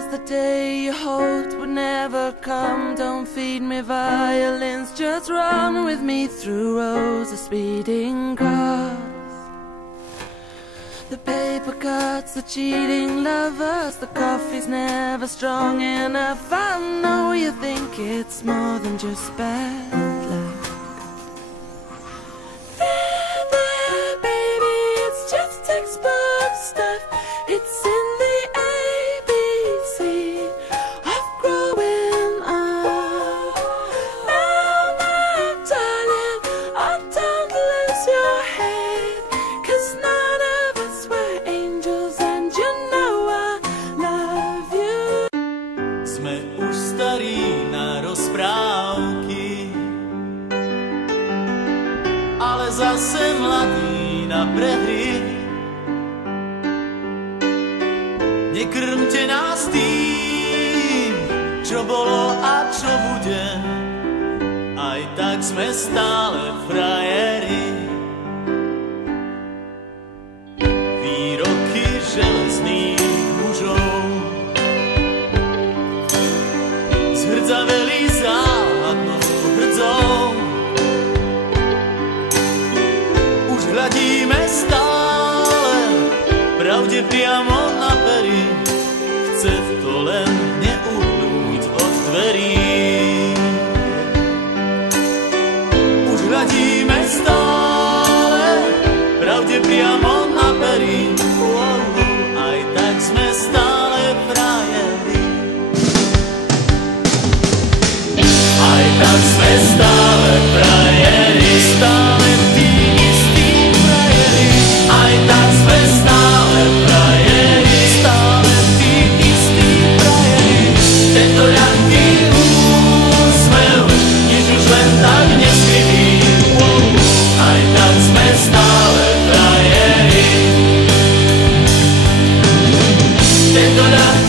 says the day you hoped would never come. Don't feed me violins, just run with me through rows of speeding cars. The paper cuts, the cheating lovers, the coffee's never strong enough. I know you think it's more than just bad luck. There, baby, it's just textbook stuff. It's in the ABC of growing up. Now, my darling, oh, don't lose your head, 'cause none of us were angels, and you know I love you. Sme už starí na rozprávky, ale zase mladí na prehry. Nekrmte nás tým, čo bolo a čo bude, aj tak sme stále frajeri. Výroky železných mužov zhrdzaveli záhadnou hrdzou. Už hľadíme stále pravde priamo na pery, chce to len neuhnúť od dverí. Už hľadíme stále pravde priamo na pery, aj tak sme stále frajeri. Aj tak sme stále frajeri, stále tí istí frajeri. Aj tak sme stále frajeri, stále tí istí frajeri. Tento ľahký úsmev, nič už len tak neskrytý. Aj tak sme stále frajeri. Tento ľahký